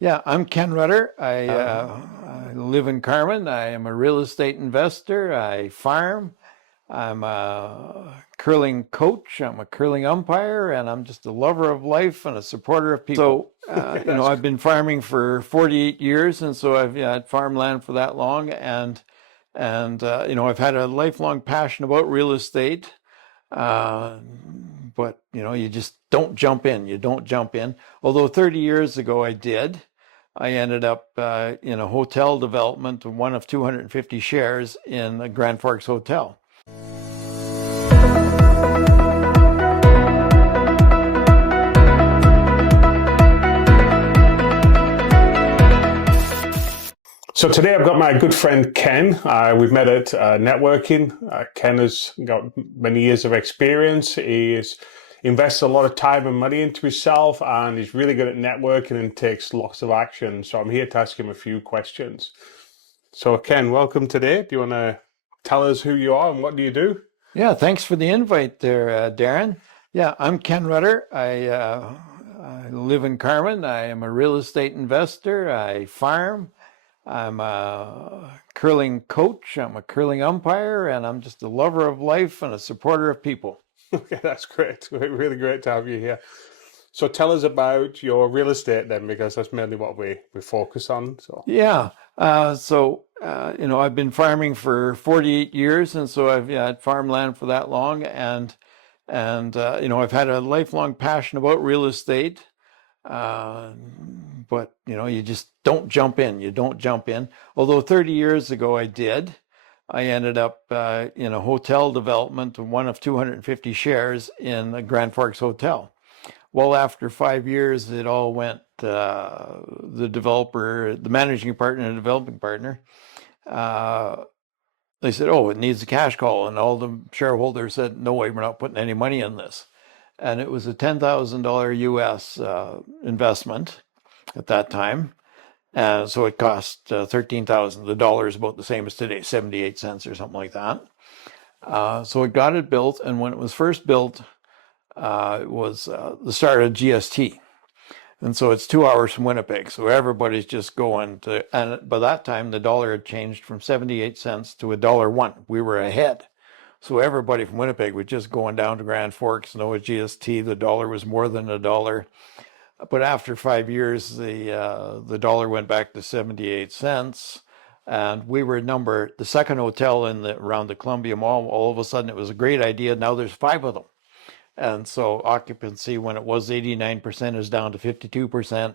Yeah, I'm Ken Rutter. I live in Carmen. I am a real estate investor. I farm. I'm a curling coach. I'm a curling umpire, and I'm just a lover of life and a supporter of people. Okay, that's I've been farming for 48 years, and so I've had farmland for that long, and I've had a lifelong passion about real estate. Uh, but you just don't jump in. You don't jump in. Although 30 years ago I did. I ended up in a hotel development, one of 250 shares in a Grand Forks Hotel. so today I've got my good friend Ken. We've met at networking. Ken has got many years of experience. He has invested a lot of time and money into himself, and he's really good at networking and takes lots of action. So I'm here to ask him a few questions. So Ken, welcome today. Do you want to tell us who you are and what do you do? Yeah, thanks for the invite there, Darren. Yeah, I'm Ken Rutter. I live in Carmen. I am a real estate investor. I farm. I'm a curling coach. I'm a curling umpire, and I'm just a lover of life and a supporter of people. Okay, that's great. Really great to have you here. So tell us about your real estate then, because that's mainly what we focus on. So Yeah. I've been farming for 48 years, and so I've had farmland for that long, and I've had a lifelong passion about real estate. Uh, but you just don't jump in. You don't jump in. Although 30 years ago I did. I ended up in a hotel development, one of 250 shares in a Grand Forks Hotel. Well, after 5 years, it all went. The developer, the managing partner, and developing partner, uh, they said, "Oh, it needs a cash call," and all the shareholders said, "No way, we're not putting any money in this." And it was a $10,000 US investment at that time, and so it cost 13,000. The dollar is about the same as today, 78 cents or something like that. So it got it built, and when it was first built, it was the start of GST. And so it's 2 hours from Winnipeg. So everybody's just going to, and by that time, the dollar had changed from 78 cents to $1.01. We were ahead. So everybody from Winnipeg was just going down to Grand Forks, no GST. The dollar was more than a dollar. But after 5 years, the dollar went back to 78 cents. And we were the second hotel around the Columbia Mall. All of a sudden, it was a great idea. Now there's five of them. And so occupancy, when it was 89%, is down to 52%.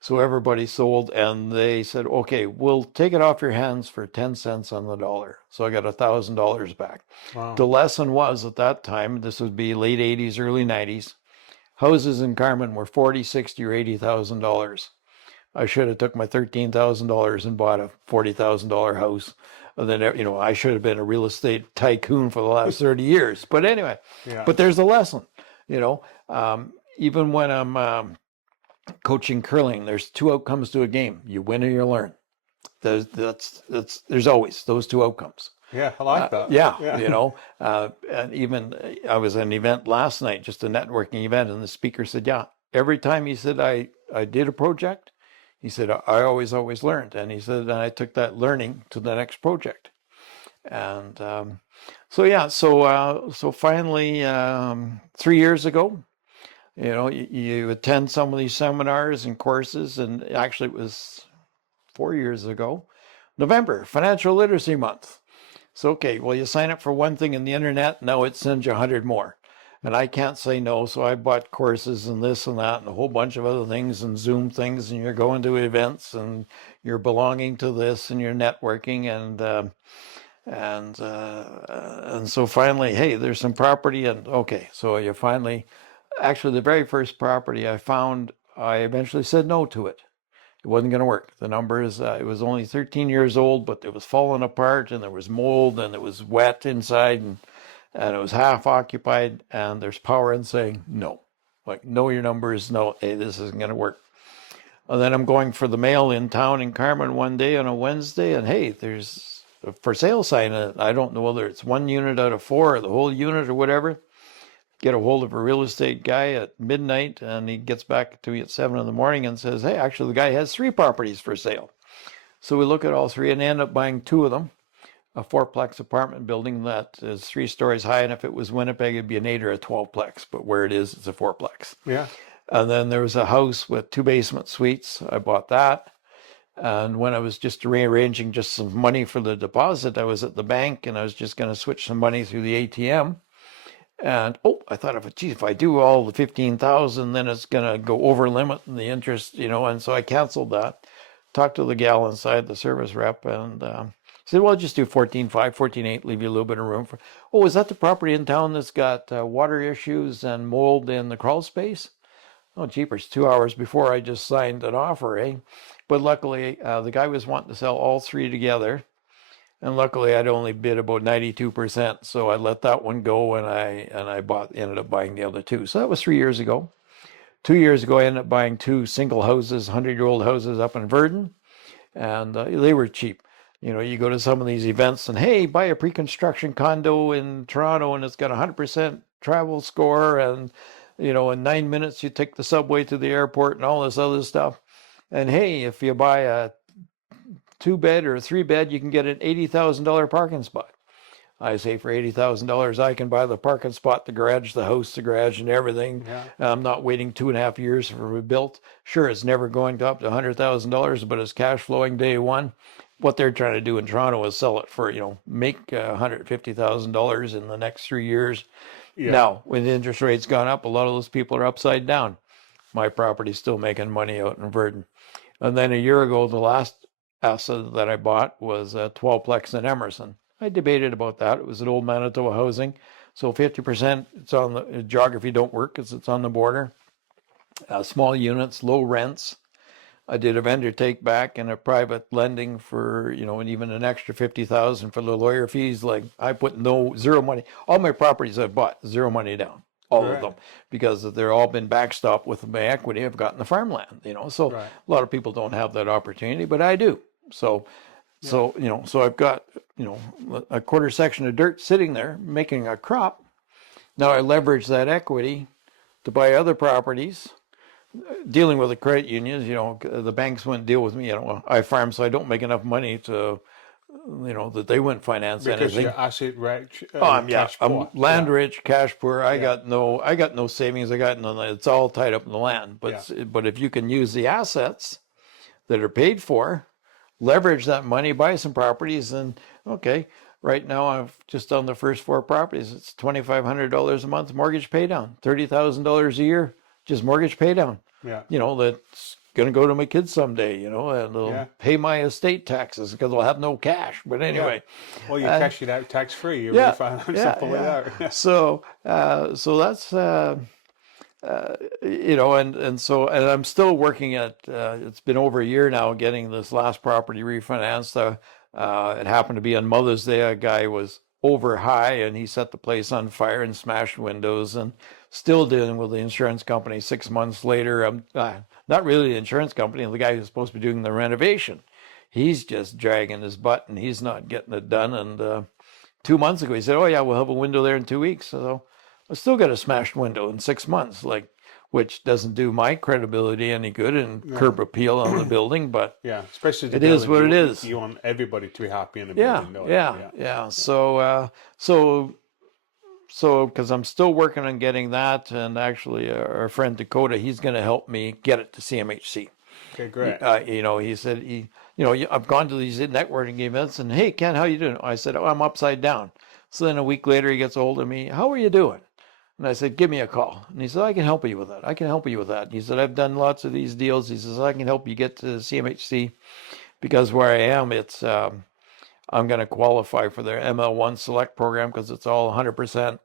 So everybody sold, and they said, "Okay, we'll take it off your hands for 10 cents on the dollar." So I got $1,000 back. wow. The lesson was at that time, this would be late 80s, early 90s, houses in Carmen were 40, 60, or $80,000. I should have took my $13,000 and bought a $40,000 house. And then, I should have been a real estate tycoon for the last 30 years. But anyway, Yeah. but there's a lesson, you know. Even when I'm coaching curling, there's two outcomes to a game: you win or you learn. There's always those two outcomes. Yeah, I like that. Yeah, Yeah. and even I was at an event last night, just a networking event, and the speaker said, "Yeah, every time," he said, I did a project, he said, I always learned," and he said, "and I took that learning to the next project." And so finally, 3 years ago, you attend some of these seminars and courses, and actually it was 4 years ago, November, Financial Literacy Month. So, okay, well, you sign up for one thing in the internet, now it sends you 100 more. And I can't say no, so I bought courses and this and that and a whole bunch of other things and Zoom things, and you're going to events and you're belonging to this and you're networking and so finally, hey, there's some property, and okay, so you finally, actually the very first property I found, I eventually said no to it. It wasn't going to work. The numbers, it was only 13 years old, but it was falling apart, and there was mold, and it was wet inside, and it was half occupied, and there's power in saying no. Like, know your numbers, no, hey, this isn't going to work. And then I'm going for the mail in town in Carmen one day on a Wednesday, and hey, there's a for sale sign. I don't know whether it's one unit out of four or the whole unit or whatever. get a hold of a real estate guy at midnight, and he gets back to me at 7 in the morning and says, hey, actually, the guy has 3 properties for sale. So we look at all 3 and end up buying 2 of them. A 4-plex apartment building that is 3 stories high, and if it was Winnipeg, it'd be an 8 or a 12-plex. But where it is, it's a 4-plex. Yeah. And then there was a house with 2 basement suites. I bought that. And when I was just rearranging just some money for the deposit, I was at the bank and I was just going to switch some money through the ATM. And I thought, if I do all the 15,000, then it's going to go over limit and the interest, And so I canceled that. Talked to the gal inside, the service rep, and said, well, just do 14.5, 14.8, leave you a little bit of room for. Oh, is that the property in town that's got water issues and mold in the crawl space? Oh, jeepers, 2 hours before I just signed an offer, eh? But luckily, the guy was wanting to sell all 3 together. And luckily, I'd only bid about 92%, so I let that one go, and I ended up buying the other 2. So that was 3 years ago. 2 years ago, I ended up buying 2 single houses, 100-year-old houses up in Verdun, and they were cheap. You go to some of these events and, hey, buy a pre-construction condo in Toronto, and it's got a 100% travel score, and in 9 minutes you take the subway to the airport and all this other stuff. And hey, if you buy a 2-bed or a 3-bed, you can get an $80,000 parking spot. I say for $80,000, I can buy the parking spot, the garage, the house, the garage, and everything. Yeah. I'm not waiting 2.5 years for it built. Sure, it's never going up to $100,000, but it's cash flowing day one. What they're trying to do in Toronto is sell it for, make $150,000 in the next 3 years. Yeah. Now, when the interest rate's gone up, a lot of those people are upside down. My property's still making money out in Verdun. And then a year ago, the last asset that I bought was a 12-plex in Emerson. I debated about that. It was an old Manitoba housing. So 50%, it's on the geography don't work because it's on the border. Small units, low rents. I did a vendor take back and a private lending for, and even an extra 50,000 for the lawyer fees. Like I put zero money. All my properties I bought, 0 money down. All of them, because they're all been backstopped with my equity I've got in the farmland, So a lot of people don't have that opportunity, but I do. So I've got, a quarter section of dirt sitting there making a crop. Now I leverage that equity to buy other properties. Dealing with the credit unions, the banks wouldn't deal with me. I farm, so I don't make enough money to, that they wouldn't finance because anything. You're asset rich. I'm land rich, cash poor. I got no savings. I got no. It's all tied up in the land. But if you can use the assets that are paid for, leverage that money, buy some properties, and okay. Right now, I've just done the first 4 properties. It's $2,500 a month mortgage pay down, $30,000 a year just mortgage pay down. Yeah. That's going to go to my kids someday, and they'll pay my estate taxes because I'll have no cash. But anyway. Yeah. Well, you cash it out tax free. You refinance something like that. So that's, and I'm still working at, it's been over a year now getting this last property refinanced. It happened to be on Mother's Day. A guy was over high and he set the place on fire and smashed windows, and still dealing with the insurance company 6 months later. Not really the insurance company, the guy who's supposed to be doing the renovation. He's just dragging his butt and he's not getting it done. And 2 months ago, he said, oh yeah, we'll have a window there in 2 weeks. So I still got a smashed window in 6 months, which doesn't do my credibility any good and curb appeal on the building, but especially it is what it is. You want everybody to be happy in the building. Yeah. So because I'm still working on getting that, and actually our friend Dakota, he's going to help me get it to CMHC. Okay, great. He said I've gone to these networking events, and hey, Ken, how you doing? I said, oh, I'm upside down. So then a week later, he gets a hold of me. How are you doing? And I said, give me a call. And he said, I can help you with that. I can help you with that. And he said, I've done lots of these deals. He says, I can help you get to the CMHC because where I am, it's I'm going to qualify for their ML1 Select program because it's all 100%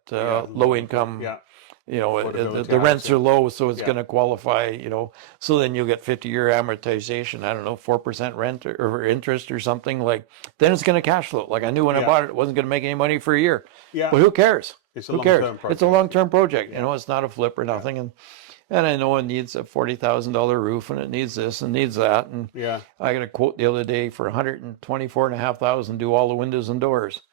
low income. Yeah. The rents are low, so it's going to qualify, so then you'll get 50-year amortization, I don't know, 4% rent or interest or something then it's going to cash flow. Like I knew when I bought it, it wasn't going to make any money for a year. Yeah. But who cares? Who cares? It's a long-term project. It's not a flip or nothing. And I know it needs a $40,000 roof, and it needs this and needs that. And I got a quote the other day for $124,500, do all the windows and doors.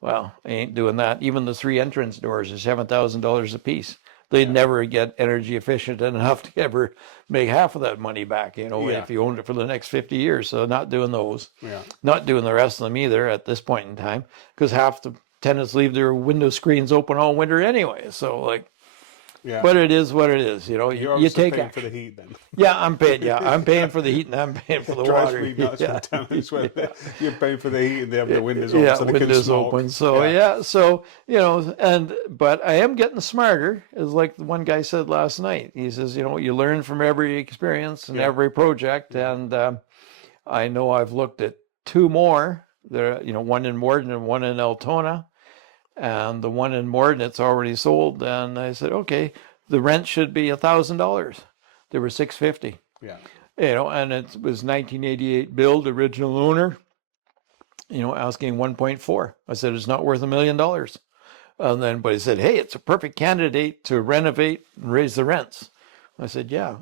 Well, I ain't doing that. Even the 3 entrance doors are $7,000 a piece. They'd never get energy efficient enough to ever make half of that money back, Yeah. if you owned it for the next 50 years. So not doing those. Yeah. Not doing the rest of them either at this point in time, because half the tenants leave their window screens open all winter anyway. So like, Yeah. but it is what it is. You're You obviously take paying action. for the heat then. Yeah, I'm paying. Yeah, I'm paying for the heat and I'm paying for the Drives water. me nuts Yeah. when tenants, when you're paying for the heat and they have the windows open Yeah, so they can windows smoke. open. So yeah, so but I am getting smarter, as like the one guy said last night. He says, you learn from every experience and every project, and I know I've looked at 2 more. There, one in Morden and one in Altona, and the one in Morden it's already sold. And I said, okay, the rent should be $1,000. They were $650. Yeah. And it was 1988 build, original owner. Asking 1.4. I said it's not worth $1 million. But he said, hey, it's a perfect candidate to renovate and raise the rents. I said, yeah,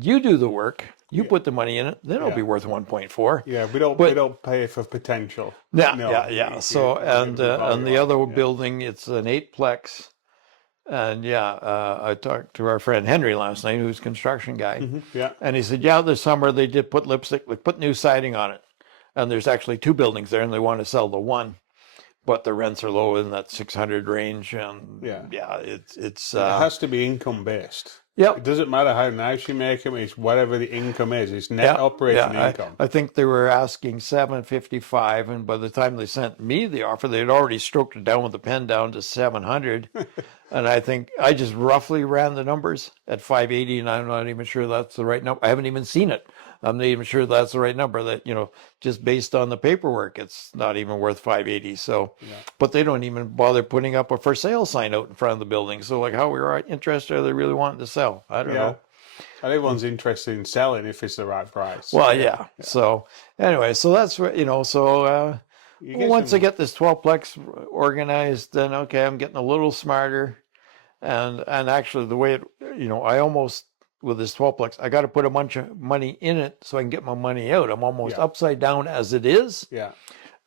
you do the work. You put the money in it, then it'll be worth 1.4. Yeah, we don't pay for potential. Yeah, No, yeah. So and the other building, it's an 8-plex. And I talked to our friend Henry last night, who's a construction guy. Yeah. And he said, this summer they did put put new siding on it. And there's actually 2 buildings there, and they want to sell the one, but the rents are low in that 600 range. And it's it has to be income based. Yep. It doesn't matter how nice you make them; it's whatever the income is. It's net operating income. I think they were asking $755, and by the time they sent me the offer, they had already stroked it down with the pen down to $700. And I think I just roughly ran the numbers at $580, and I'm not even sure that's the right number. I haven't even seen it. I'm not even sure that's the right number. That just based on the paperwork, it's not even worth $580. So, but they don't even bother putting up a for sale sign out in front of the building. So, like, how interested are they really wanting to sell? I don't know. And everyone's interested in selling if it's the right price. Well, yeah. So anyway, so that's what So once I get this 12-plex organized, then okay, I'm getting a little smarter. And actually, the way I almost with this 12-plex, I got to put a bunch of money in it so I can get my money out. I'm almost upside down as it is. Yeah.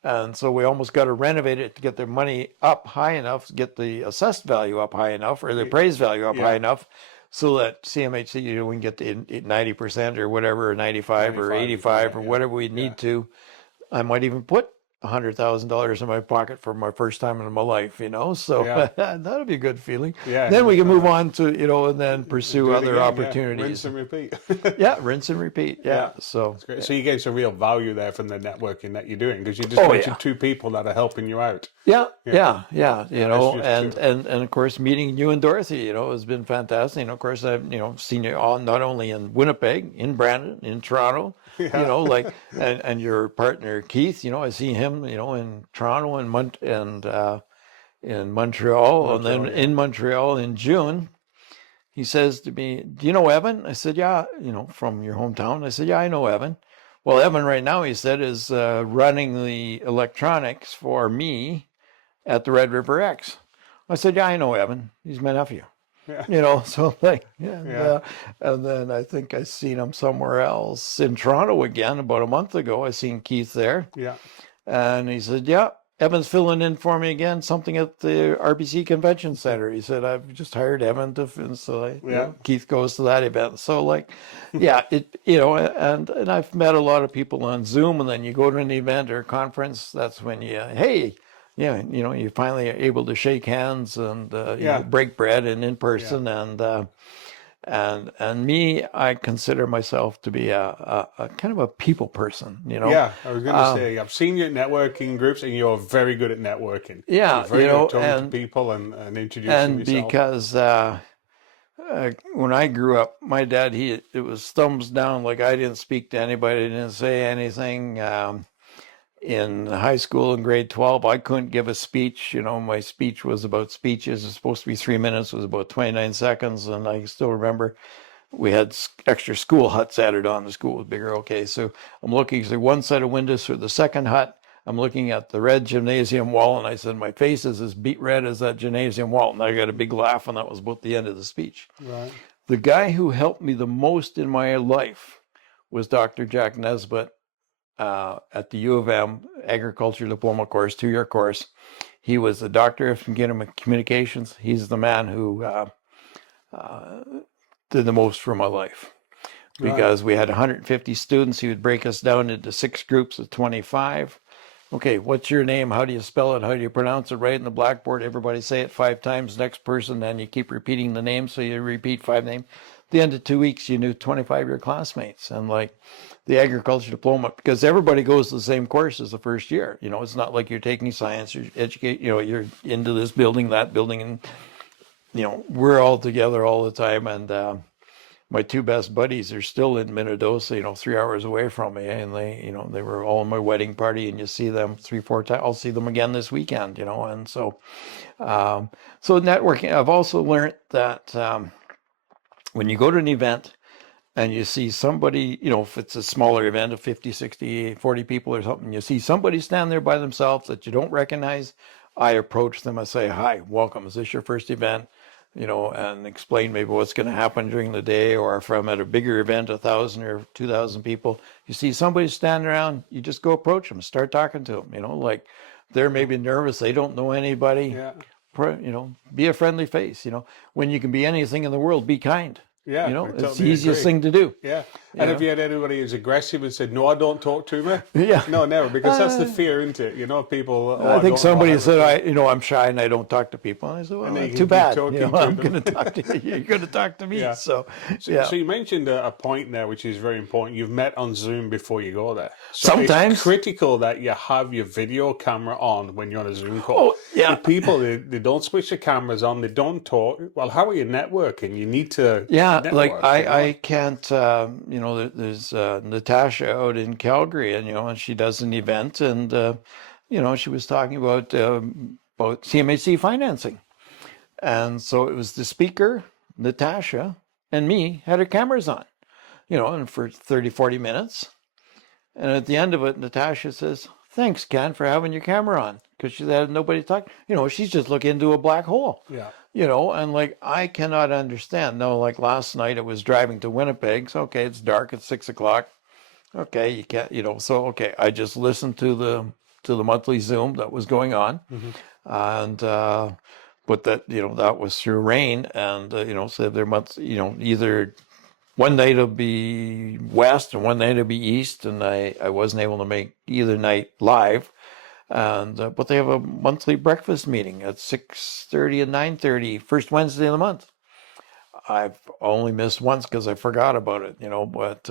And so we almost got to renovate it to get the money up high enough, get the assessed value up high enough, or the appraised value up high enough, so that CMHC, we can get to 90% or whatever, or 95 or 85 or whatever we need to. I might even put $100,000 in my pocket for my first time in my life, so that'll be a good feeling. Yeah. Then we can move on to, and then pursue other opportunities. Rinse and repeat. Rinse and repeat. Yeah. So, so you get some real value there from the networking that you're doing, because you just mentioned 2 people that are helping you out. Yeah. And of course, meeting you and Dorothy, has been fantastic. And of course, I've, seen you all, not only in Winnipeg, in Brandon, in Toronto, and your partner Keith, I see him, in Toronto and in Montreal, and then in Montreal in June. He says to me, do you know Evan? I said, yeah, from your hometown. I said, yeah, I know Evan. Well, Evan right now, he said, is running the electronics for me at the Red River X. I said, yeah, I know Evan. He's my nephew. So and then I think I seen him somewhere else in Toronto again about a month ago. I seen Keith there. Yeah. And he said, yeah, Evan's filling in for me again, something at the RBC Convention Center. He said, I've just hired Evan to, Keith goes to that event. So and I've met a lot of people on Zoom, and then you go to an event or a conference, that's when you finally are able to shake hands and break bread and in person. And me, I consider myself to be a kind of a people person, Yeah, I was going to say, I've seen you at networking groups, and you're very good at networking. Yeah, you're very good at talking to people and introducing yourself. And because when I grew up, my dad, it was thumbs down, like I didn't speak to anybody, didn't say anything. In high school in grade 12, I couldn't give a speech. My speech was about speeches. It's supposed to be 3 minutes. It was about 29 seconds. And I still remember we had extra school huts added on. The school was bigger. Okay, so I'm looking through one set of windows through the second hut. I'm looking at the red gymnasium wall, and I said, my face is as beet red as that gymnasium wall. And I got a big laugh, and that was about the end of the speech. Right. The guy who helped me the most in my life was Dr. Jack Nesbitt. At the U of M agriculture diploma course, 2-year course. He was the doctor of communications. He's the man who did the most for my life, because we had 150 students. He would break us down into 6 groups of 25. Okay, what's your name? How do you spell it? How do you pronounce it? Right in the blackboard. Everybody say it 5 times. Next person, then you keep repeating the name, so you repeat 5 names. At the end of 2 weeks, you knew 25 of your classmates. And like the agriculture diploma, because everybody goes to the same courses the first year. You know, it's not like you're taking science or educate. You know, you're into this building, that building, and you know, we're all together all the time. And my 2 best buddies are still in Minnedosa, you know, 3 hours away from me, and they, you know, they were all in my wedding party, and you see them 3-4 times. I'll see them again this weekend, you know, and so, so networking. I've also learned that when you go to an event and you see somebody, you know, if it's a smaller event of 50, 60, 40 people or something, you see somebody stand there by themselves that you don't recognize, I approach them and say, hi, welcome. Is this your first event? You know, and explain maybe what's going to happen during the day. Or if I'm at a bigger event, 1,000 or 2,000 people, you see somebody standing around, you just go approach them, start talking to them, you know, like they're maybe nervous, they don't know anybody. Yeah. You know, be a friendly face. You know, when you can be anything in the world, be kind. Yeah, You know, I it's totally the easiest agree. thing to do. Yeah. And have you had anybody who's aggressive and said, no, I don't talk to me? Yeah. No, never, because that's the fear, isn't it? You know, people, oh, I think don't know somebody how said, you know, I'm shy and I don't talk to people. And I said, well, then too you're bad. talking You know, to I'm them. going to talk to you. You're going to talk to me. Yeah. So, So, yeah. so you mentioned a point there, which is very important. You've met on Zoom before you go there. So Sometimes. it's critical that you have your video camera on when you're on a Zoom call. Oh, yeah. If people, they don't switch the cameras on, they don't talk. Well, how are you networking? You need to Yeah, like network. You know? I can't, you know, there's Natasha out in Calgary, and, you know, and she does an event, and, you know, she was talking about CMHC financing. And so it was the speaker, Natasha, and me had our cameras on, you know, and for 30, 40 minutes. And at the end of it, Natasha says, thanks, Ken, for having your camera on. Because she had nobody talk. You know, she's just looking into a black hole. Yeah. You know, and like, I cannot understand. No, like last night, it was driving to Winnipeg. So, okay, it's dark, it's 6 o'clock. Okay, you can't, you know, so, okay, I just listened to the monthly Zoom that was going on. Mm-hmm. And, but that, you know, that was through rain. And, you know, so there must, you know, either one night it'll be west and one night it'll be east. And I wasn't able to make either night live. And but they have a monthly breakfast meeting at 6:30 and 9:30, first Wednesday of the month. I've only missed once because I forgot about it, you know. But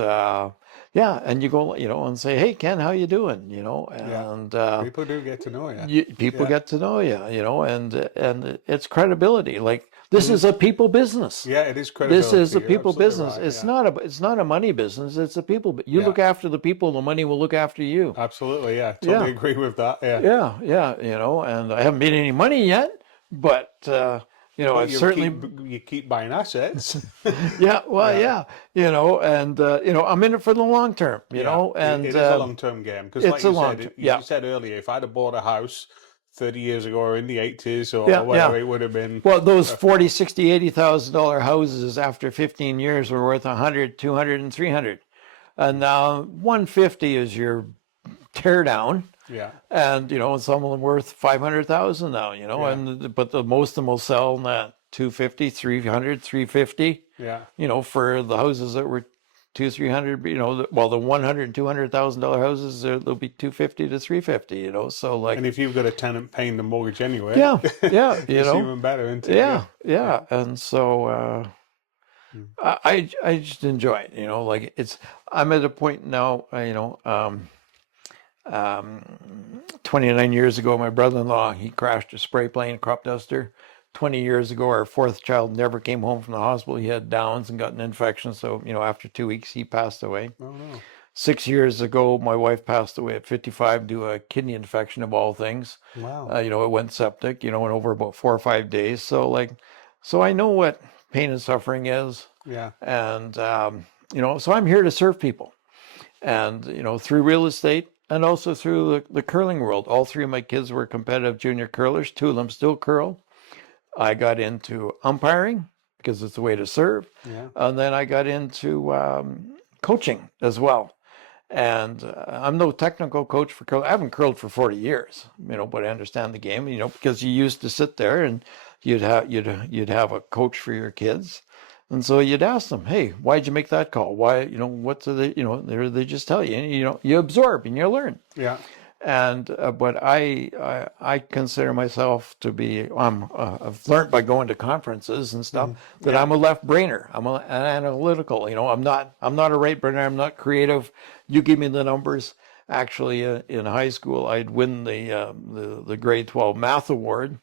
yeah, and you go, you know, and say, "Hey, Ken, how you doing?" You know, and People do get to know you. people get to know you know, and it's credibility. Like this is a people business. Yeah, it is credibility. This is a You're people absolutely business. right, It's not a money business. It's a people. But you Yeah. look after the people, the money will look after you. Absolutely, yeah. Totally Yeah. agree with that. Yeah. Yeah, you know, and I haven't made any money yet, but you know, But I've certainly, you keep buying assets. yeah, well, yeah, you know, and you know, I'm in it for the long term, you know, and it is a long-term game because, it's like a you long said, term, you yeah. said earlier, if I'd have bought a house 30 years ago or in the 80s or Yeah, whatever, yeah. it would have been. Well, those 40, 60, $80,000 houses after 15 years were worth 100, 200, and 300, and now 150 is your tear down. Yeah. And you know, some of them worth 500,000 now, you know, Yeah. and but most of them will sell in that 250, 300, 350. Yeah. You know, for the houses that were 200, 300, you know, well, the 100 and $200,000 houses, they'll be 250 to 350. You know, so like, And if you've got a tenant paying the mortgage anyway, yeah, you it's know, even better, isn't it? yeah. And so I just enjoy it. You know, like I'm at a point now. You know. 29 years ago, my brother-in-law, he crashed a spray plane, crop duster. 20 years ago, our 4th child never came home from the hospital. He had Downs and got an infection. So, you know, after 2 weeks, he passed away. Oh, no. 6 years ago, my wife passed away at 55 due to a kidney infection of all things. Wow. You know, it went septic, you know, in over about 4 or 5 days. So like, so I know what pain and suffering is. Yeah. And, you know, so I'm here to serve people. And, you know, through real estate, and also through the curling world. All 3 of my kids were competitive junior curlers. 2 of them still curl. I got into umpiring because it's a way to serve. Yeah. And then I got into coaching as well. And I'm no technical coach for curling. I haven't curled for 40 years, but I understand the game, because you used to sit there and you'd have a coach for your kids. And so you'd ask them, hey, why'd you make that call? Why, what do they, they just tell you, you absorb and you learn. Yeah. And but I consider myself to be I've learned by going to conferences and stuff that I'm a left brainer. I'm an analytical. I'm not a right brainer. I'm not creative. You give me the numbers. Actually, in high school, I'd win the grade 12 math award.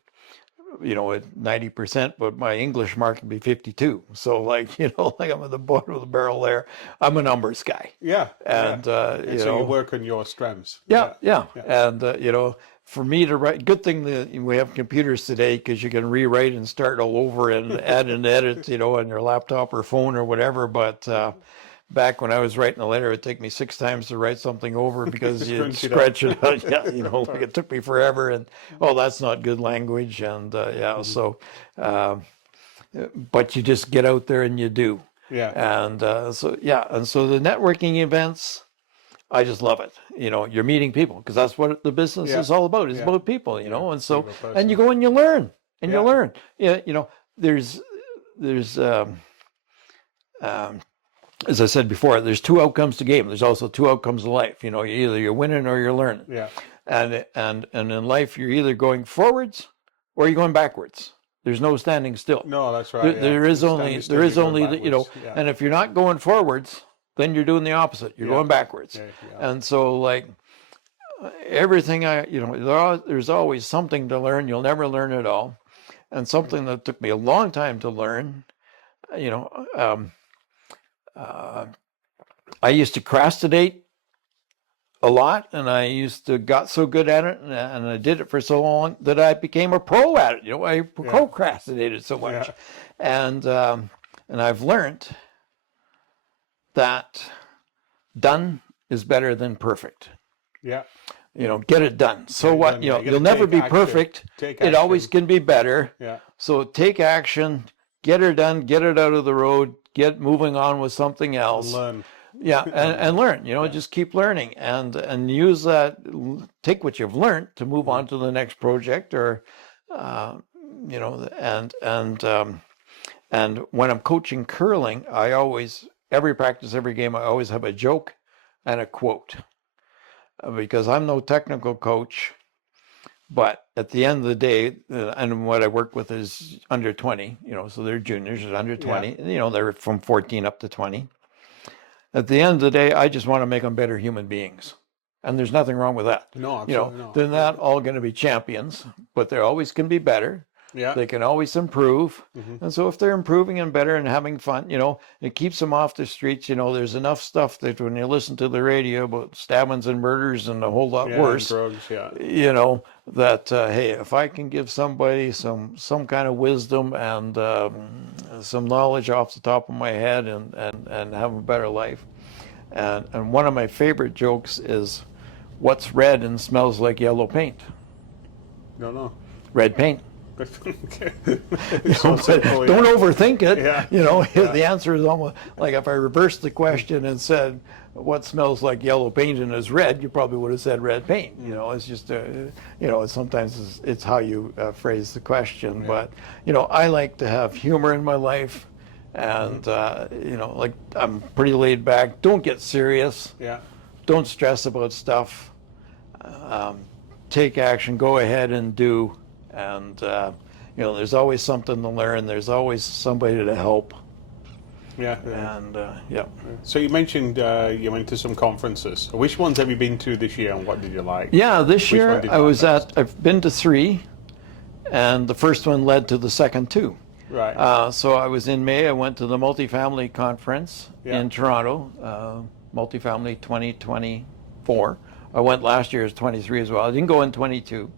At 90%, but my English mark would be 52. So like I'm at the bottom of the barrel there. I'm a numbers guy. Yeah. And And so you work on your strengths. Yeah. And for me to write, good thing that we have computers today because you can rewrite and start all over and add and edit, on your laptop or phone or whatever. But back when I was writing a letter, it'd take me 6 times to write something over because you'd scratch it out. Yeah, like it took me forever. And that's not good language. And so, but you just get out there and you do. Yeah. And and so the networking events, I just love it. You're meeting people because that's what the business is all about. It's about people, and so, and you go and you learn and you learn. Yeah, there's as I said before, there's 2 outcomes to game. There's also 2 outcomes of life. Either you're winning or you're learning. Yeah. And in life, you're either going forwards or you're going backwards. There's no standing still. No, that's right. There is only and if you're not going forwards, then you're doing the opposite. You're going backwards. Yeah. And so like everything there's always something to learn. You'll never learn it all. And something that took me a long time to learn, I used to procrastinate a lot, and I used to got so good at it, and I did it for so long that I became a pro at it. I procrastinated so much, and I've learned that done is better than perfect. Yeah. Get it done. So what? You'll never be perfect. It always can be better. Yeah. So take action, get her done, get it out of the road, get moving on with something else. Learn. Yeah, and learn. Just keep learning and use that. Take what you've learned to move on to the next project, or and when I'm coaching curling, I always every practice, every game, I always have a joke and a quote, because I'm no technical coach. But at the end of the day, and what I work with is under 20, so they're juniors, under 20, they're from 14 up to 20. At the end of the day, I just want to make them better human beings. And there's nothing wrong with that. No, absolutely not. They're not all going to be champions, but they always can be better. Yeah. They can always improve. And so if they're improving and better and having fun, it keeps them off the streets. There's enough stuff that when you listen to the radio about stabbings and murders and a whole lot worse, drugs, that, hey, if I can give somebody some kind of wisdom and some knowledge off the top of my head and have a better life. And one of my favorite jokes is, what's red and smells like yellow paint? No. Red paint. Don't overthink it. The answer is almost like if I reversed the question and said what smells like yellow paint and is red, you probably would have said red paint. It's just sometimes it's how you phrase the question. But I like to have humor in my life, and like I'm pretty laid back. Don't get serious. Don't stress about stuff. Take action. Go ahead and do. And there's always something to learn. There's always somebody to help. And So you mentioned you went to some conferences. Which ones have you been to this year, and what did you like? Yeah, this year I've been to 3, and the first one led to the second 2. Right. So I was in May. I went to the multifamily conference in Toronto, multifamily 2024. I went last year as 23 as well. I didn't go in 22.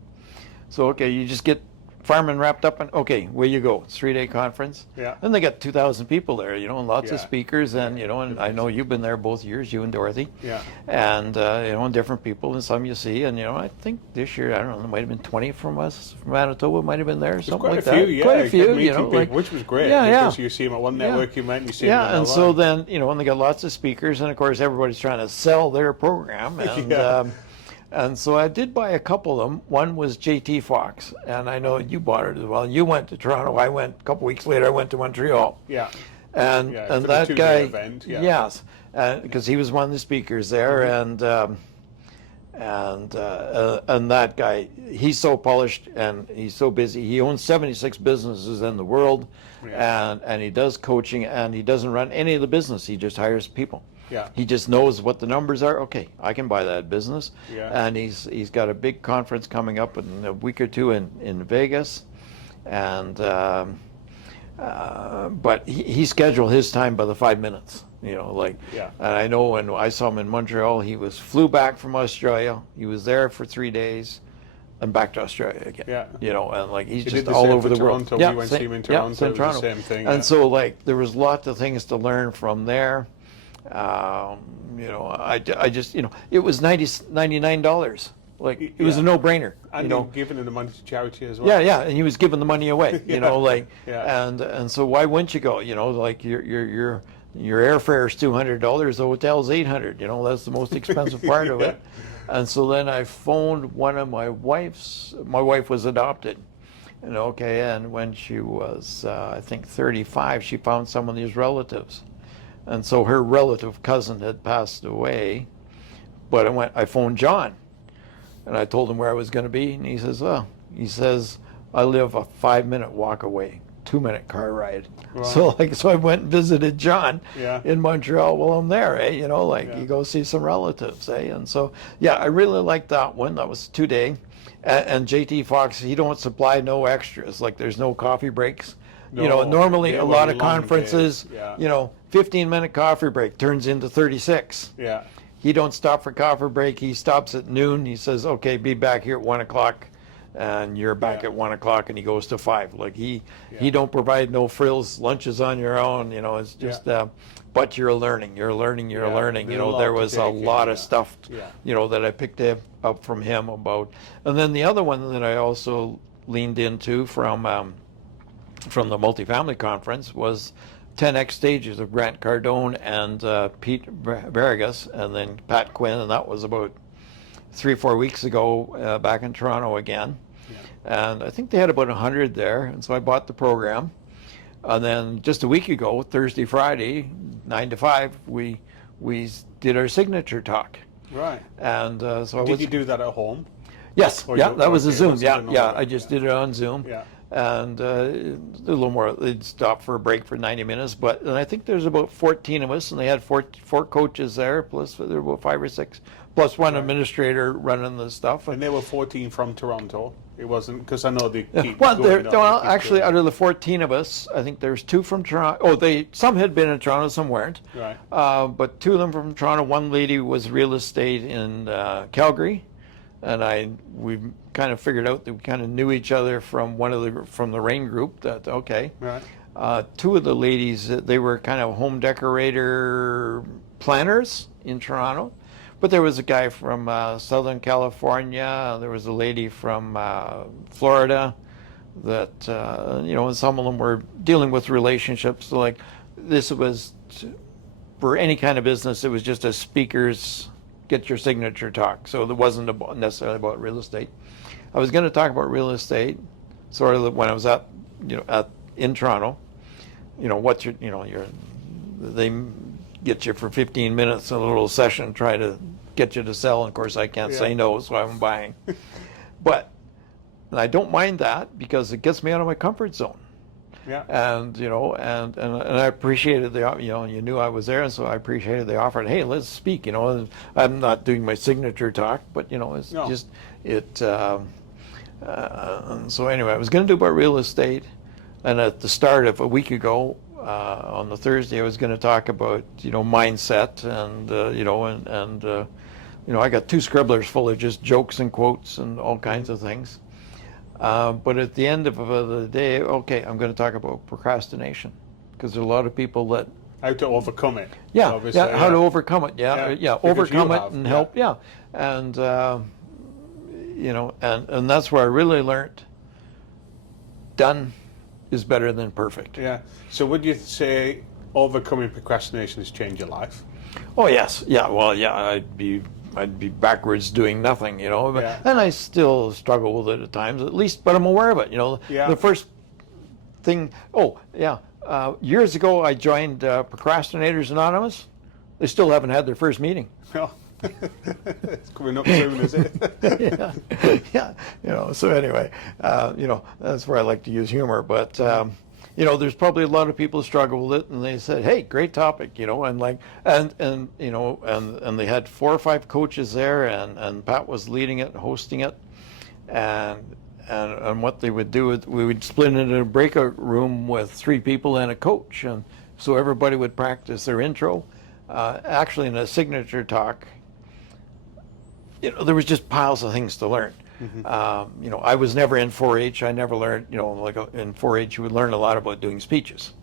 So, okay, you just get farming wrapped up, and okay, where you go? It's 3-day conference. Yeah. And they got 2,000 people there, and lots of Yeah. speakers, and and I know you've been there both years, you and Dorothy. Yeah. And and different people, and some you see, and I think this year, I don't know, there might have been 20 from us from Manitoba, might have been there, something Quite like a few, that. yeah. Quite a few, Meeting people, which was great. Because you see them at one networking event, and you see them yeah, in and so then and they got lots of speakers, and of course everybody's trying to sell their program, and and so I did buy a couple of them. One was JT Fox, and I know you bought it as well. You went to Toronto. I went a couple weeks later. I went to Montreal. Yeah. And for that the guy, event, yes, because he was one of the speakers there, and that guy, he's so polished and he's so busy. He owns 76 businesses in the world, and he does coaching, and he doesn't run any of the business. He just hires people. Yeah. He just knows what the numbers are. Okay, I can buy that business. Yeah. And he's got a big conference coming up in a week or two in Vegas, and but he scheduled his time by the 5 minutes. And I know when I saw him in Montreal, he flew back from Australia. He was there for 3 days, and back to Australia again. Yeah. And he's He just did the all same over for the world. Toronto. We went to see him in Toronto. It was the same thing. And so there was lots of things to learn from there. I just it was $99. It was a no-brainer. And giving the money to charity as well. Yeah, and he was giving the money away. Yeah. And so why wouldn't you go? Your airfare is $200, the hotel's $800. That's the most expensive part of it. And so then I phoned one of my wife's. My wife was adopted, and when she was I think 35, she found some of these relatives. And so her relative cousin had passed away, but I phoned John, and I told him where I was going to be, and he says, I live a 5-minute walk away, 2-minute car ride. Right. So I went and visited John in Montreal while I'm there, you go see some relatives, And so, I really liked that one. That was 2-day. And JT Fox, he don't supply no extras, there's no coffee breaks. Normally a lot of conferences, 15-minute coffee break turns into 36. Yeah. He don't stop for coffee break. He stops at noon. He says, okay, be back here at 1 o'clock. And you're back at 1 o'clock, and he goes to 5. He don't provide no frills, lunches on your own. It's just, but you're learning. You're learning. There was a lot of stuff, that I picked up from him about. And then the other one that I also leaned into from the multifamily conference was 10X stages of Grant Cardone and Pete Vargas, and then Pat Quinn, and that was about 3-4 weeks ago back in Toronto again. And I think they had about 100 there, and so I bought the program. And then just a week ago, Thursday, Friday, 9 to 5, we did our signature talk. Right. And so did you do that at home? Yes. That was a Zoom. I just did it on Zoom. Yeah. And a little more, they'd stop for a break for 90 minutes. And I think there's about 14 of us, and they had four coaches there, plus there were about 5 or 6, plus one administrator running the stuff. And there were 14 from Toronto. It wasn't, because I know they keep actually, out of the 14 of us, I think there's 2 from Toronto. Some had been in Toronto, some weren't. Right. But 2 of them from Toronto. One lady was real estate in Calgary. And we kind of figured out that we kind of knew each other from from the Rain group. That okay. Right. 2 of the ladies, they were kind of home decorator planners in Toronto, but there was a guy from Southern California. There was a lady from Florida. That and some of them were dealing with relationships. So this was for any kind of business. It was just a speaker's. Get your signature talk. So it wasn't necessarily about real estate. I was going to talk about real estate, sort of when I was in Toronto. They get you for 15 minutes a little session, try to get you to sell. And of course, I can't say no, so I'm buying. But I don't mind that because it gets me out of my comfort zone. Yeah. And and I appreciated you knew I was there, and so I appreciated the offer. Hey, let's speak. I'm not doing my signature talk, but it's just it. And so anyway, I was going to do about real estate, and at the start of a week ago, on the Thursday, I was going to talk about mindset, and I got 2 scribblers full of just jokes and quotes and all kinds of things. But at the end of the day, okay, I'm going to talk about procrastination because there are a lot of people that, How to overcome it. yeah, Obviously, yeah, how to overcome it, Yeah, yeah, because you overcome it have, and yeah. help, yeah, and and that's where I really learned done is better than perfect. Yeah. So would you say overcoming procrastination has changed your life? Oh yes, yeah, well, yeah, I'd be backwards doing nothing, Yeah. and I still struggle with it at times, at least, but I'm aware of it. Yeah. The first thing. Oh, yeah. Years ago, I joined Procrastinators Anonymous. They still haven't had their first meeting. Oh. It's coming up soon, is it? Yeah, yeah. So anyway, that's where I like to use humor. But there's probably a lot of people who struggle with it, and they said, "Hey, great topic," and like, and they had 4 or 5 coaches there, and Pat was leading it, hosting it, and what they would do is we would split into a breakout room with 3 people and a coach, and so everybody would practice their intro. Actually, in a signature talk, there was just piles of things to learn. I was never in 4-H. I never learned, like in 4-H, you would learn a lot about doing speeches.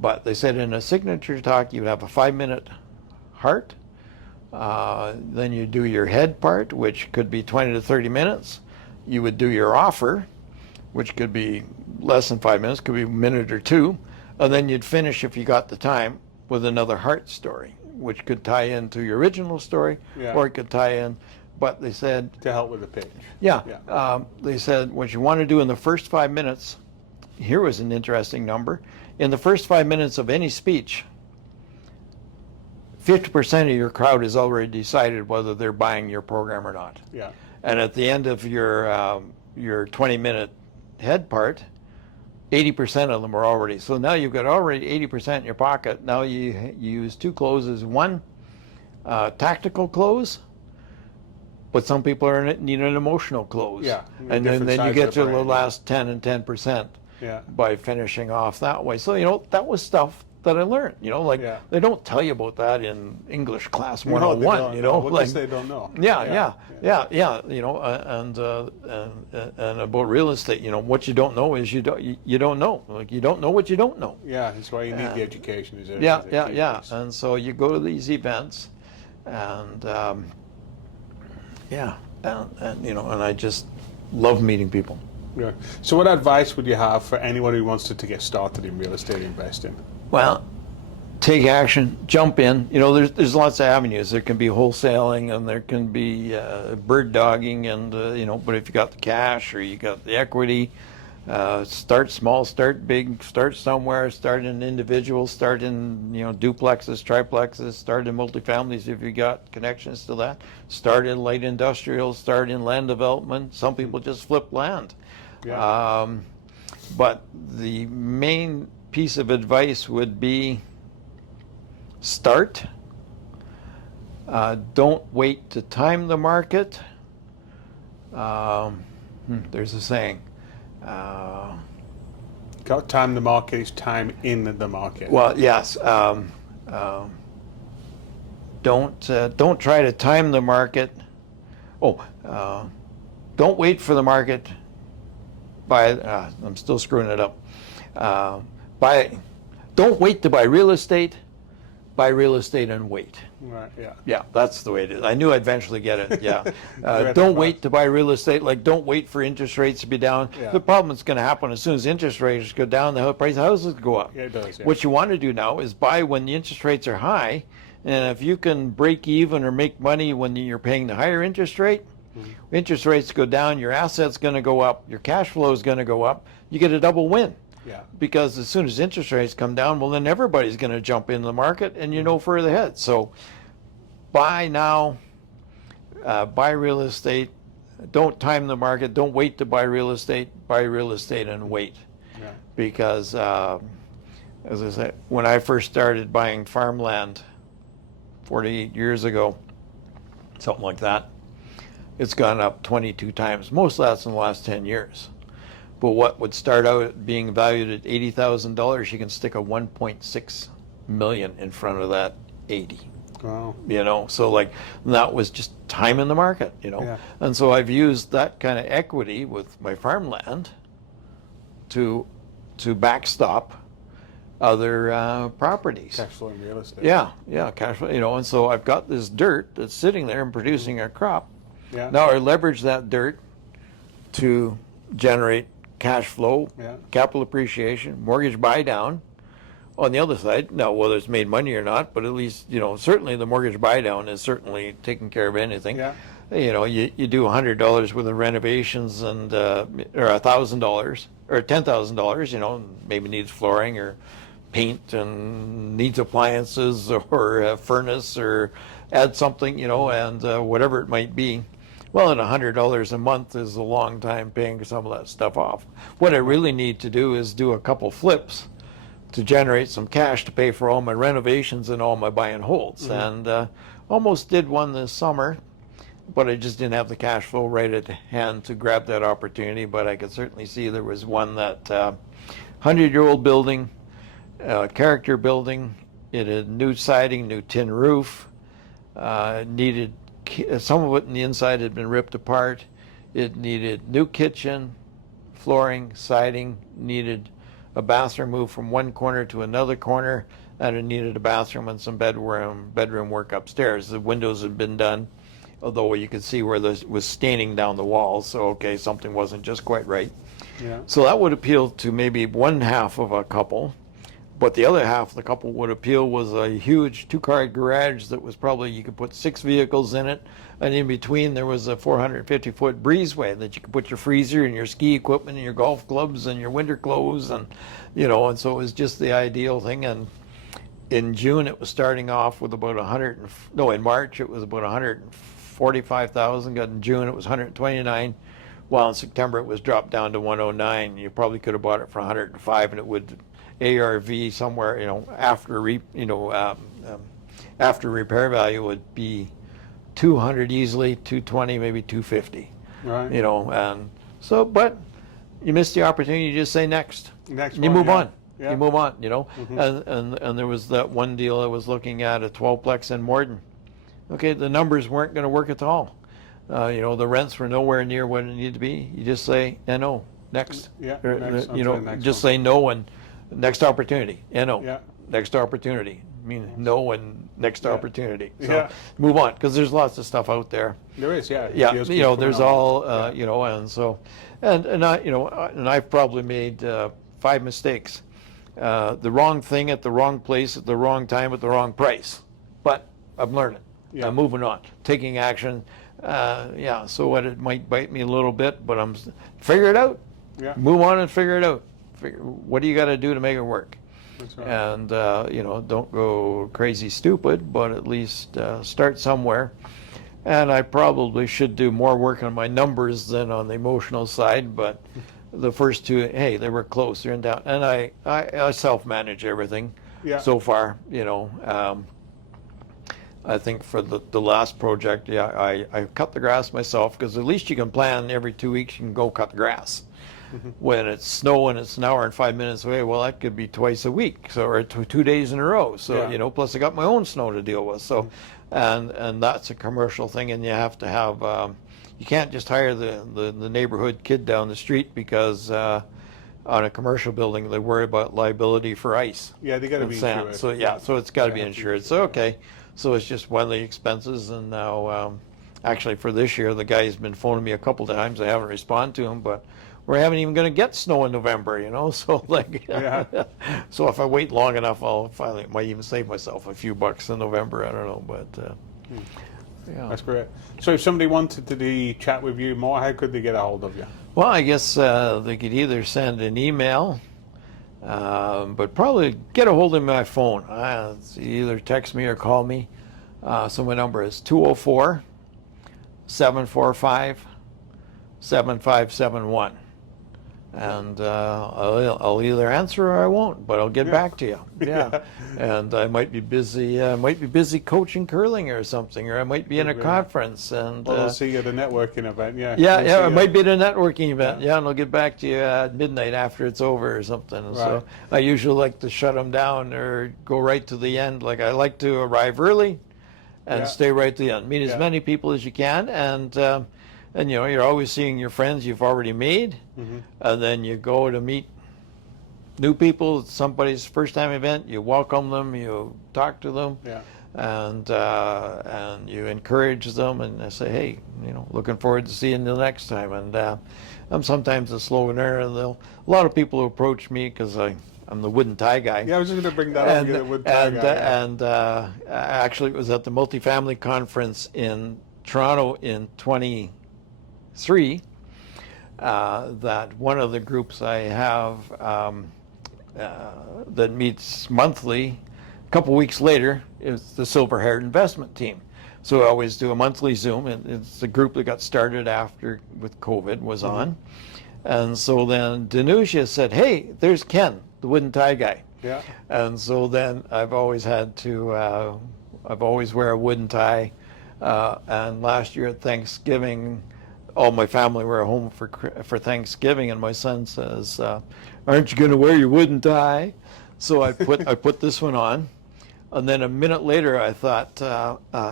But they said in a signature talk, you would have a 5-minute heart. Then you do your head part, which could be 20 to 30 minutes. You would do your offer, which could be less than 5 minutes, could be a minute or 2. And then you'd finish, if you got the time, with another heart story, which could tie into your original story, Yeah. or it could tie in. But they said, To help with the pitch. yeah, Yeah. they said what you want to do in the first 5 minutes, here was an interesting number. In the first 5 minutes of any speech, 50% of your crowd has already decided whether they're buying your program or not. Yeah. And at the end of your 20-minute head part, 80% of them are already. So now you've got already 80% in your pocket. Now you use 2 closes. One, tactical close, but some people need an emotional close. Yeah. And then you get to the last 10 and 10% Yeah. by finishing off that way. So, that was stuff that I learned, like Yeah. they don't tell you about that in English class No, 101, they don't. like, Because they don't know. yeah, and about real estate, what you don't know is you don't know. Like you don't know what you don't know. Yeah, that's why you need the education. Yeah. And so you go to these events, and and I just love meeting people. Yeah. So what advice would you have for anyone who wants to get started in real estate investing? Well, take action, jump in. There's lots of avenues. There can be wholesaling, and there can be bird dogging, and but if you got the cash or you got the equity, start small, start big, start somewhere, start in individuals, start in duplexes, triplexes, start in multifamilies if you got connections to that, start in light industrial, start in land development. Some people just flip land. Yeah. But the main piece of advice would be start. Don't wait to time the market. There's a saying. Got time the market is time in the market. Well, yes. Don't try to time the market. Don't wait for the market. I'm still screwing it up. Don't wait to buy real estate. Buy real estate and wait. Right. Yeah. Yeah, that's the way it is. I knew I'd eventually get it. Yeah. Don't wait to buy real estate. Like, don't wait for interest rates to be down. Yeah. The problem that's going to happen as soon as interest rates go down, the price of houses go up. Yeah, it does. Yeah. What you want to do now is buy when the interest rates are high, and if you can break even or make money when you're paying the higher interest rate, interest rates go down, your asset's going to go up, your cash flow is going to go up. You get a double win. Yeah. Because as soon as interest rates come down, well, then everybody's going to jump into the market, and you're no further ahead. So buy now, buy real estate. Don't time the market. Don't wait to buy real estate. Buy real estate and wait. Yeah. Because, as I said, when I first started buying farmland 48 years ago, something like that, it's gone up 22 times. Most of that's in the last 10 years. But what would start out being valued at $80,000, you can stick a 1.6 million in front of that 80. Wow. So like that was just time in the market, Yeah. and so I've used that kind of equity with my farmland to backstop other properties. Cash flow in real estate. Yeah, cash flow, and so I've got this dirt that's sitting there and producing a crop. Yeah. Now I leverage that dirt to generate cash flow, Yeah. capital appreciation, mortgage buy down. On the other side, now whether it's made money or not, but at least, certainly the mortgage buy down is certainly taking care of anything. Yeah. You do $100 worth of renovations and or $1,000 or $10,000, maybe needs flooring or paint and needs appliances or a furnace or add something, and whatever it might be. Well, at $100 a month is a long time paying some of that stuff off. What I really need to do is do a couple flips to generate some cash to pay for all my renovations and all my buy and holds. And almost did one this summer, but I just didn't have the cash flow right at hand to grab that opportunity. But I could certainly see there was one that 100-year-old building, character building. It had new siding, new tin roof. Needed some of it in the inside had been ripped apart. It needed new kitchen, flooring, siding. Needed a bathroom moved from one corner to another corner, and it needed a bathroom and some bedroom work upstairs. The windows had been done, although you could see where this was staining down the walls. So okay, something wasn't just quite right. Yeah. So that would appeal to maybe one half of a couple, but the other half of the couple would appeal was a huge 2-car garage that was probably, you could put 6 vehicles in it, and in between there was a 450-foot breezeway that you could put your freezer and your ski equipment and your golf clubs and your winter clothes, and and so it was just the ideal thing. And in June it was starting off with about in March it was about 145,000. In June it was 129. While in September it was dropped down to 109. You probably could have bought it for 105, and it would ARV somewhere, after after repair value would be 200 easily, 220, maybe 250. Right. And so, but you miss the opportunity. You just say next. Next You one, move yeah. on. Yeah. You move on. And there was that one deal I was looking at, a 12-plex in Morden. Okay, the numbers weren't going to work at all. The rents were nowhere near what it needed to be. You just say, no, next. Yeah. Or, Next, on to the next just one. say no and next opportunity. Yeah. Next opportunity. I mean, no and next opportunity. So Yeah. move on, because there's lots of stuff out there. There is, yeah. Yeah, Deals keep coming there's along. all, and so, and I, and I've probably made 5 mistakes. The wrong thing at the wrong place at the wrong time at the wrong price. But I'm learning. Yeah. I'm moving on, taking action. So what, it might bite me a little bit, but I'm figure it out. Yeah. Move on and figure it out. What do you got to do to make it work? That's right. And don't go crazy stupid, but at least start somewhere. And I probably should do more work on my numbers than on the emotional side, but the first two, hey, they were close, they're in doubt. And I self-manage everything Yeah. so far. I think for the last project, I cut the grass myself, because at least you can plan every 2 weeks, you can go cut the grass. When it's snow and it's an hour and 5 minutes away, well, that could be twice a week, so, or 2 days in a row. So, Yeah. plus I got my own snow to deal with. So, and that's a commercial thing, and you have to have, you can't just hire the neighborhood kid down the street, because on a commercial building they worry about liability for ice. Yeah, they got to and be sand. insured. So it's got to be They have to be insured. So okay, so it's just one of the expenses. And now, actually for this year, the guy's been phoning me a couple times. I haven't responded to him, but we haven't even going to get snow in November, So like, Yeah. so if I wait long enough, I'll finally might even save myself a few bucks in November. I don't know, but yeah. That's great. So if somebody wanted to chat with you more, how could they get a hold of you? Well, I guess they could either send an email, but probably get a hold of me on my phone. It's either text me or call me. So my number is 204-745-7571. And I'll either answer or I won't, but I'll get back to you. Yeah. And I might be busy. Coaching curling or something, or I might be in a conference. And Well, I'll see you at a networking event. Yeah. yeah, We'll yeah, see it you. might be at a networking event. Yeah, and I'll get back to you at midnight after it's over or something. Right. So I usually like to shut them down or go right to the end. Like, I like to arrive early, and Yeah. stay right to the end. Meet as Yeah. many people as you can, and you know, you're always seeing your friends you've already made, and then you go to meet new people. It's somebody's first time event. You welcome them, you talk to them, Yeah. and you encourage them, and say, hey, you know, looking forward to seeing you next time. And I'm sometimes a slow learner, and a lot of people who approach me because I'm the wooden tie guy. Yeah, I was just going to bring that up. You're the wood tie guy. And actually, it was at the multifamily conference in Toronto in 23 that one of the groups I have that meets monthly. A couple weeks later, is the Silver Haired Investment Team. So I always do a monthly Zoom, and it's a group that got started after with COVID was on. And so then Danusia said, hey, there's Ken, the wooden tie guy. Yeah. And so then I've always had to, I've always wear a wooden tie. And last year at Thanksgiving, all my family were home for Thanksgiving, and my son says, aren't you going to wear your wooden tie? So I put this one on. And then a minute later, I thought,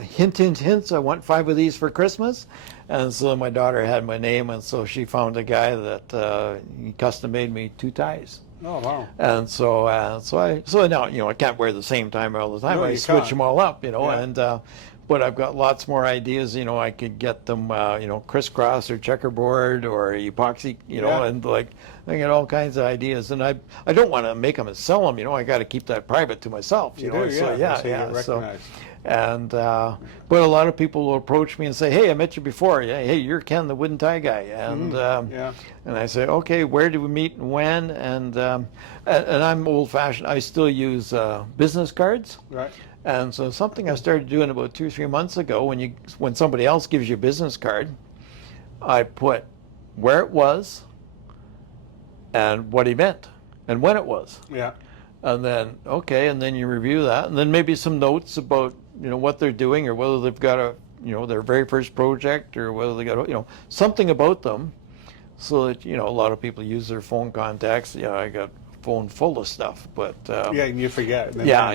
hint, hint, hints, I want 5 of these for Christmas. And so my daughter had my name, and so she found a guy that he custom made me 2 ties. Oh, wow. And so now, you know, I can't wear the same tie all the time. No, I you switch can't. them all up, you know, Yeah. and but I've got lots more ideas. You know, I could get them, you know, crisscross or checkerboard or epoxy, you know, Yeah. and like I get all kinds of ideas. And I don't want to make them and sell them. You know, I got to keep that private to myself. You know, do, so yeah. So you yeah. get So, recognized. and but a lot of people will approach me and say, "Hey, I met you before. Yeah, hey, you're Ken, the wooden tie guy." And Yeah. and I say, "Okay, where did we meet and when?" And I'm old-fashioned. I still use business cards. Right. And so something I started doing about 2 or 3 months ago, when somebody else gives you a business card, I put where it was and what event and when it was. Yeah. And then, okay, and then you review that, and then maybe some notes about, you know, what they're doing, or whether they've got a, you know, their very first project, or whether they got, you know, something about them, so that, you know, a lot of people use their phone contacts. Yeah, I got a phone full of stuff, but Yeah, and you forget. yeah.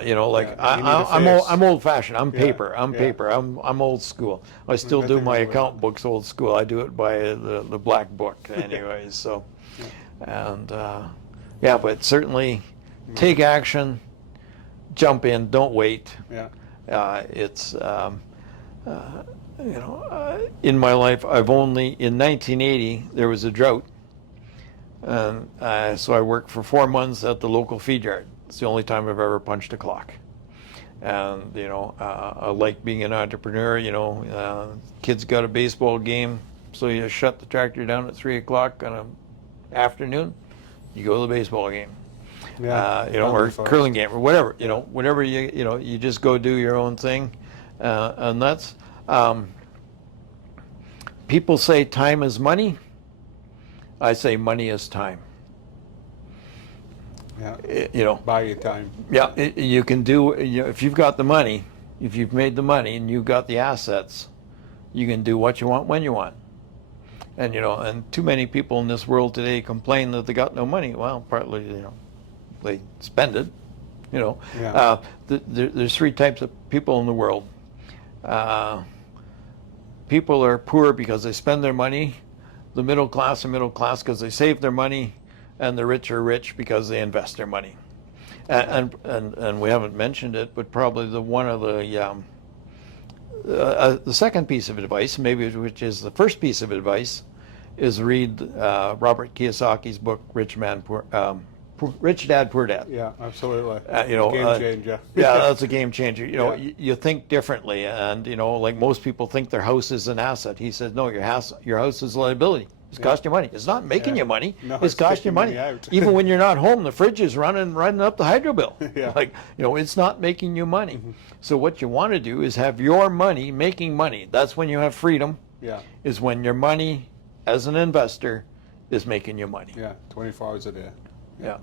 You know, like Yeah, you need a face. I'm old-fashioned. I'm Yeah, paper. I'm yeah. paper. I'm old school. I still do Nothing my wrong with account books old school. I do it by the black book, anyways. So, and yeah, but certainly take action, jump in, don't wait. Yeah. It's you know, in my life, in 1980 there was a drought. And so I worked for 4 months at the local feed yard. It's the only time I've ever punched a clock. And, you know, I like being an entrepreneur. You know, kids got a baseball game, so you shut the tractor down at 3 o'clock on an afternoon, you go to the baseball game. Yeah. You know, or curling game, or whatever. You know, whatever you know, you just go do your own thing. And that's, people say time is money. I say money is time. Yeah. You know, Buy your time. yeah, you can do, you know, if you've got the money, if you've made the money and you've got the assets, you can do what you want when you want. And, you know, and too many people in this world today complain that they got no money. Well, partly, you know, they spend it, you know. Yeah. There's 3 types of people in the world. People are poor because they spend their money. The middle class are middle class because they save their money, and the rich are rich because they invest their money. And we haven't mentioned it, but probably the second piece of advice, maybe which is the first piece of advice, is read Robert Kiyosaki's book Rich Dad Poor Dad. Yeah, absolutely. You know, Game changer. Yeah, that's a game changer. You know, Yeah. you think differently, and you know, like most people think their house is an asset. He says, no, your house is a liability. It's cost you money. It's not making Yeah. you money. No, it's it's cost you taking money. money out. Even when you're not home, the fridge is running up the hydro bill. Yeah. Like, you know, it's not making you money. So what you want to do is have your money making money. That's when you have freedom. Yeah. Is when your money, as an investor, is making you money. Yeah. 24 hours a day. Yeah.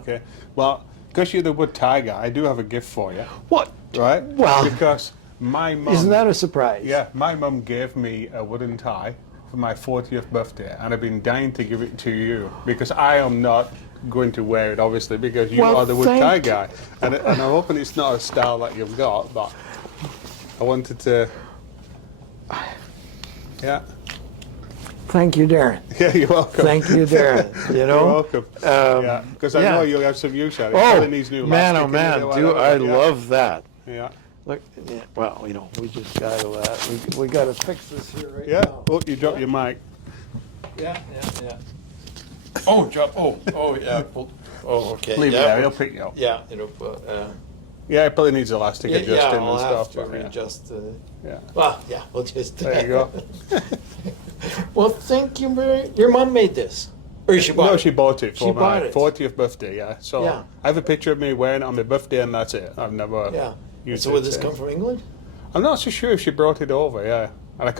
Okay. Well, because you're the wood tie guy, I do have a gift for you. What? Right? Well, because my mum. isn't that a surprise? Yeah, my mum gave me a wooden tie for my 40th birthday, and I've been dying to give it to you because I am not going to wear it, obviously, because you Well, are the wood tie thank- guy. And I'm hoping it's not a style that you've got, but I wanted to. Yeah. Thank you, Darren. Yeah, you're welcome. Thank you, Darren. You know, You're welcome. Yeah, because I know you'll have some use out of it. Oh, Probably needs new man, oh elastic in it man, or do whatever, I but yeah. love that. Yeah. Look, yeah, well, you know, we just got to we got to fix this here right Yeah. now. Oh, you dropped your mic. Yeah. Oh, drop. Oh, yeah. Oh, okay. Leave it yeah, there. He'll pick you up. Yeah, you know, Yeah, it probably needs elastic yeah, adjusting I'll and have stuff. to But, yeah. readjust. Yeah. Well, yeah, we'll just. There you go. Well, thank you very. Your mom made this, or she bought No, it? she bought it for She my bought it. 40th birthday. Yeah. So Yeah. I have a picture of me wearing it on my birthday, and that's it. I've never. Yeah. used So it would this since. come from England? I'm not so sure if she brought it over. Yeah. And I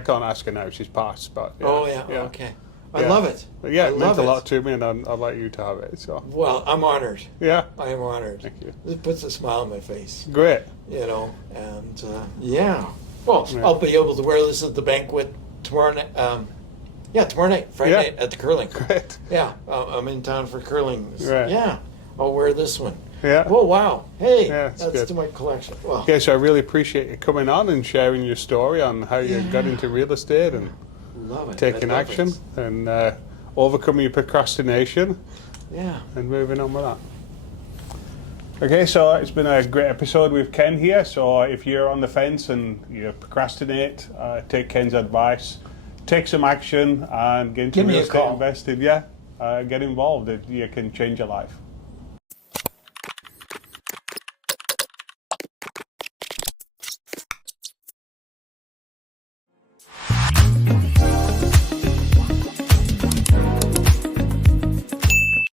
can't ask her now. She's passed. But yeah, Oh yeah. Okay. I Yeah. love it. But yeah, I it love meant a lot to me, and I'd like you to have it. So Well, I'm honored. yeah, I am honored. Thank you. It puts a smile on my face, great. you know, and yeah. Well, Yeah. I'll be able to wear this at the banquet tomorrow night. Yeah, tomorrow night, Friday Yeah. night at the curling. Great. Yeah, I'm in town for curling. Right. Yeah, I'll wear this one. Yeah. Oh wow! Hey, Yeah, it's that's good. to my collection. Well, Okay, so I really appreciate you coming on and sharing your story on how you got into real estate and love it. taking I love action it. and overcoming your procrastination Yeah. and moving on with that. Okay, so it's been a great episode with Ken here. So if you're on the fence and you procrastinate, take Ken's advice, take some action and get into Give me real a estate call. investing. Yeah, get involved. You can change your life.